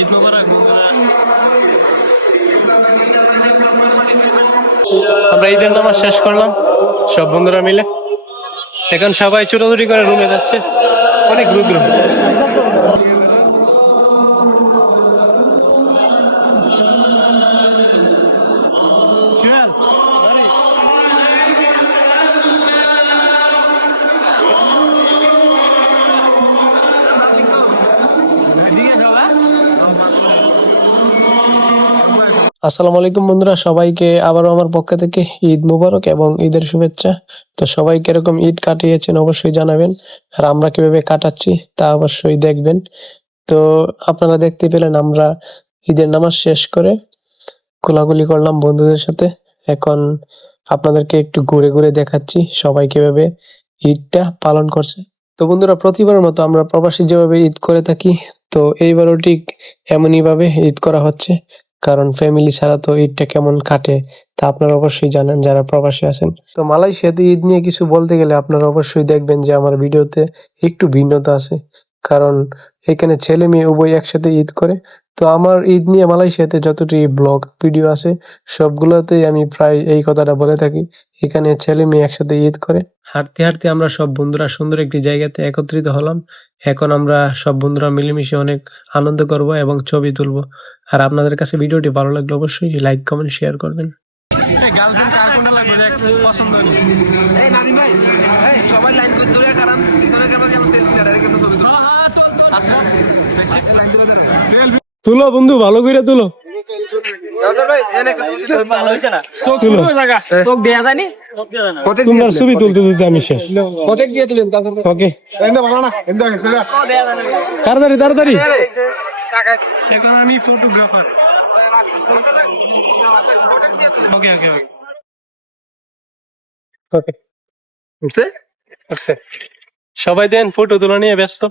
ঈদ মোবারক বন্ধুরা। আমরা ঈদের নামাজ শেষ করলাম সব বন্ধুরা মিলে। এখন সবাই ছোটাছুটি করে রুমে যাচ্ছে, অনেক রুদ্র। আসসালামু আলাইকুম বন্ধুরা, সবাইকে আবারও আমার পক্ষ থেকে ঈদ মুবারক এবং ঈদের শুভেচ্ছা। তো সবাই কিরকম ঈদ কাটিয়েছেন অবশ্যই জানাবেন, আর আমরা কিভাবে কাটাচ্ছি তা অবশ্যই দেখবেন। তো আপনারা দেখতে পেলেন আমরা ঈদের নামাজ শেষ করে কোলাকুলি করলাম বন্ধুদের সাথে। এখন আপনাদেরকে একটু ঘুরে ঘুরে দেখাচ্ছি সবাই কিভাবে ঈদটা পালন করছে। তো বন্ধুরা, প্রতিবারের মতো আমরা প্রবাসী যেভাবে ঈদ করে থাকি, তো এইবারও ঠিক এমনই ভাবে ঈদ করা হচ্ছে। কারণ ফ্যামিলি ছাড়া তো ঈদটা কেমন কাটে তা আপনারা অবশ্যই জানেন যারা প্রবাসী আছেন। তো মালয়েশিয়াতে ঈদ নিয়ে কিছু বলতে গেলে আপনারা অবশ্যই দেখবেন যে আমার ভিডিওতে একটু ভিন্নতা আছে। কারণ এখানে ছেলে মেয়ে উভয় একসাথে ঈদ করে। তো আমার ঈদ নিয়ে মালয়েশিয়াতে যতটি ব্লগ ভিডিও আছে সবগুলোতেই আমি প্রায় এই কথাটা বলে থাকি, এখানে ছেলে মেয়ে একসাথে ঈদ করে। হাঁটতে হাঁটতে আমরা সব বন্ধুরা সুন্দর একটি জায়গাতে একত্রিত হলাম। এখন আমরা সব বন্ধুরা মিলেমিশে অনেক আনন্দ করব এবং ছবি তুলব। আর আপনাদের কাছে ভিডিওটি ভালো লাগলে অবশ্যই লাইক কমেন্ট শেয়ার করবেন। তুলো বন্ধু, ভালো করে তুলো। তোমার ছবি তুলতে তুলতে আমি শেষ। ওকে, তাড়াতাড়ি তাড়াতাড়ি। এখন আমি ফটোগ্রাফার। ওকে ওকে ওকে ওকে সবাই দেন ফটো তোলা নিয়ে ব্যস্ত।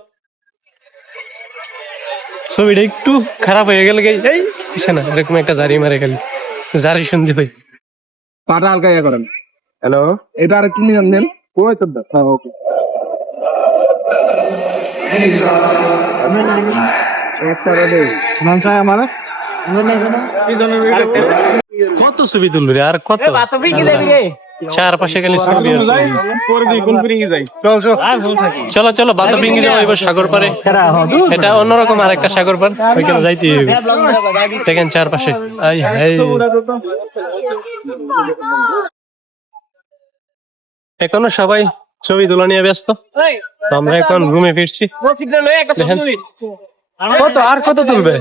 ছবিটা একটু খারাপ হয়ে গেল, এই না এরকম একটা জারি মারে গেল, জারি শুনতে ভাই পাটা হালকা ইয়া করেন। হ্যালো, এটা আর কি নিয়ম নেন? ওই তো হ্যাঁ, ওকে। কত ছবি তুলবি আর কত চারপাশে খালি ছবি আছে। চলো চলো বাতাবিঙ্গি যাও, এবার সাগর পারে। এটা অন্যরকম আরেকটা সাগর পার, ওইখানে যাইতে হবে। দেখেন চারপাশে এখনো সবাই ছবি তোলা নিয়ে ব্যস্ত। আমরা এখন রুমে ফিরছি। কত আর কত তুলবে?